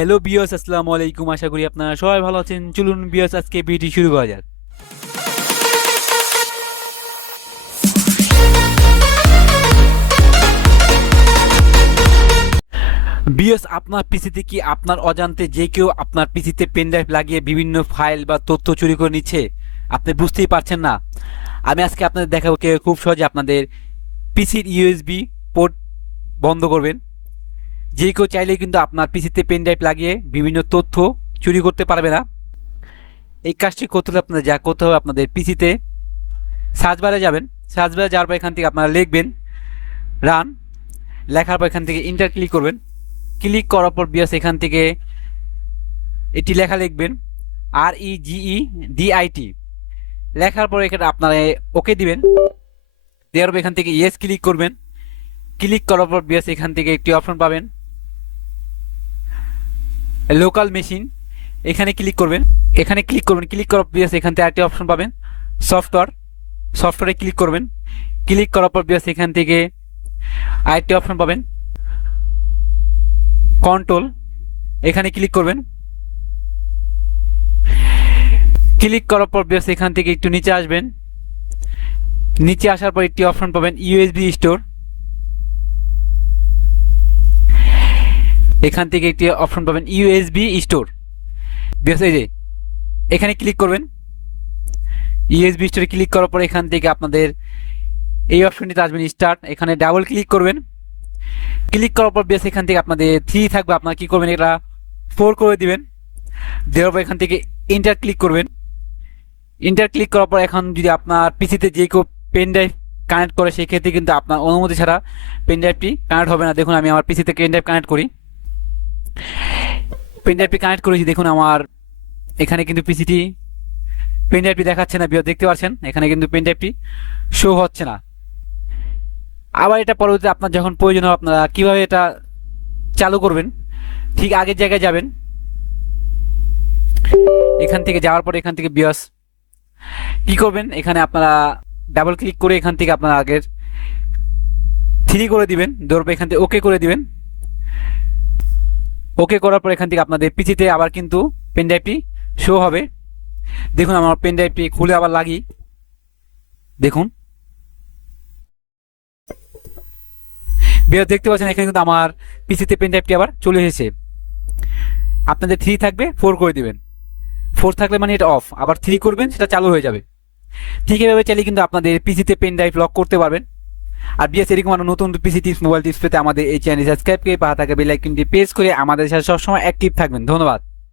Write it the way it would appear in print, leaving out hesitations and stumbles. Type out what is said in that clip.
Hello বিয়স, আসসালামু আলাইকুম। আশা করি আপনারা সবাই ভালো আছেন। চলুন বিয়স, আজকে ভিডিওটি শুরু করা যাক। বিয়স, আপনার পিসিতে কি আপনার অজান্তে যে কেউ আপনার পিসিতে পেন ড্রাইভ লাগিয়ে বিভিন্ন ফাইল বা তথ্য চুরি করে নিচ্ছে? আপনি বুঝতেই পারছেন না। আমি আজকে আপনাদের দেখাবো খুব সহজে আপনাদের পিসির ইউএসবি পোর্ট বন্ধ করবেন। যে কেউ চাইলে কিন্তু আপনার পিসিতে পেন ড্রাইভ লাগিয়ে বিভিন্ন তথ্য চুরি করতে পারবে না। এই কাজটি করতে হলে আপনাদের যা করতে হবে, আপনাদের পিসিতে সার্চ বারে যাবেন। সার্চ বারে যাওয়ার পর এখান থেকে আপনারা লিখবেন রান। লেখার পর এখান থেকে ইন্টার ক্লিক করবেন। ক্লিক করার পর বিয়াস এখান থেকে এটি লেখা লিখবেন REGEDIT। লেখার পর এখানে আপনারা ওকে দিবেন। দেওয়ার পর এখান থেকে ইয়েস ক্লিক করবেন। ক্লিক করার পর বিয়াস এখান থেকে একটি অপশন পাবেন লোকাল মেশিন। এখানে ক্লিক করবেন। ক্লিক করার পর বিয়াস এখান থেকে আরেকটি অপশন পাবেন সফটওয়্যারে ক্লিক করবেন। ক্লিক করার পর বিয়াস এখান থেকে আরেকটি অপশন পাবেন কন্ট্রোল। এখানে ক্লিক করবেন। ক্লিক করার পর বিয়াস এখান থেকে একটু নিচে আসবেন। নিচে আসার পর একটি অপশন পাবেন ইউএসবি স্টোর। এখান থেকে একটি অপশন পাবেন ইউএসবি স্টোর। বিয়াস এই যে এখানে ক্লিক করবেন। ইউএসবি স্টোরে ক্লিক করার পর এখান থেকে আপনাদের এই অপশনটিতে আসবেন স্টার্ট। এখানে ডাবল ক্লিক করবেন। ক্লিক করার পর বেশ এখান থেকে আপনাদের 3 থাকবে, আপনারা কি করবেন, এটা 4 করে দিবেন। দেওয়ার পর এখান থেকে ইন্টার ক্লিক করবেন। ইন্টার ক্লিক করার পর এখন যদি আপনার পিসিতে যে কেউ পেন ড্রাইভ কানেক্ট করে, সেক্ষেত্রে কিন্তু আপনার অনুমতি ছাড়া পেন ড্রাইভটি কানেক্ট হবে না। দেখুন আমি আমার পিসিতে পেন ড্রাইভ কানেক্ট করি। পেন ড্রাইভটি কানেক্ট করেছি। দেখুন আমার এখানে কিন্তু পিসিটি পেন ড্রাইভটি দেখাচ্ছে না। দেখতে পাচ্ছেন এখানে কিন্তু পেন ড্রাইভটি শো হচ্ছে না। আবার এটা পরবর্তীতে আপনার যখন প্রয়োজন হবে আপনারা কিভাবে এটা চালু করবেন, ঠিক আগের জায়গায় যাবেন। এখান থেকে যাওয়ার পরে এখান থেকে বিয়াস কি করবেন, এখানে আপনারা ডাবল ক্লিক করে এখান থেকে আপনারা আগের 3 করে দিবেন। দেওয়ার পর এখান থেকে ওকে করে দিবেন। ওকে করার পর এখান থেকে আপনাদের পিসিতে আবার কিন্তু পেন ড্রাইভটি শো হবে। দেখুন আমার পেন ড্রাইভটি খুলে আবার লাগি। দেখুন দেখতে পাচ্ছেন এখানে কিন্তু আমার পিসিতে পেন ড্রাইভটি আবার চলে এসেছে। আপনাদের 3 থাকবে, 4 করে দিবেন। 4 থাকলে মানে এটা অফ, আবার 3 করবেন, সেটা চালু হয়ে যাবে। ঠিক এভাবে চাইলে কিন্তু আপনাদের পিসিতে পেন ড্রাইভ লক করতে পারবেন। আর বিএস এরকম আরো নতুন পিসি টিপস, মোবাইল টিপস পেতে আমাদের এই চ্যানেল সাবস্ক্রাইব করে পাশে থাকা বেল আইকনটি প্রেস করে আমাদের সাথে সবসময় অ্যাক্টিভ থাকবেন। ধন্যবাদ।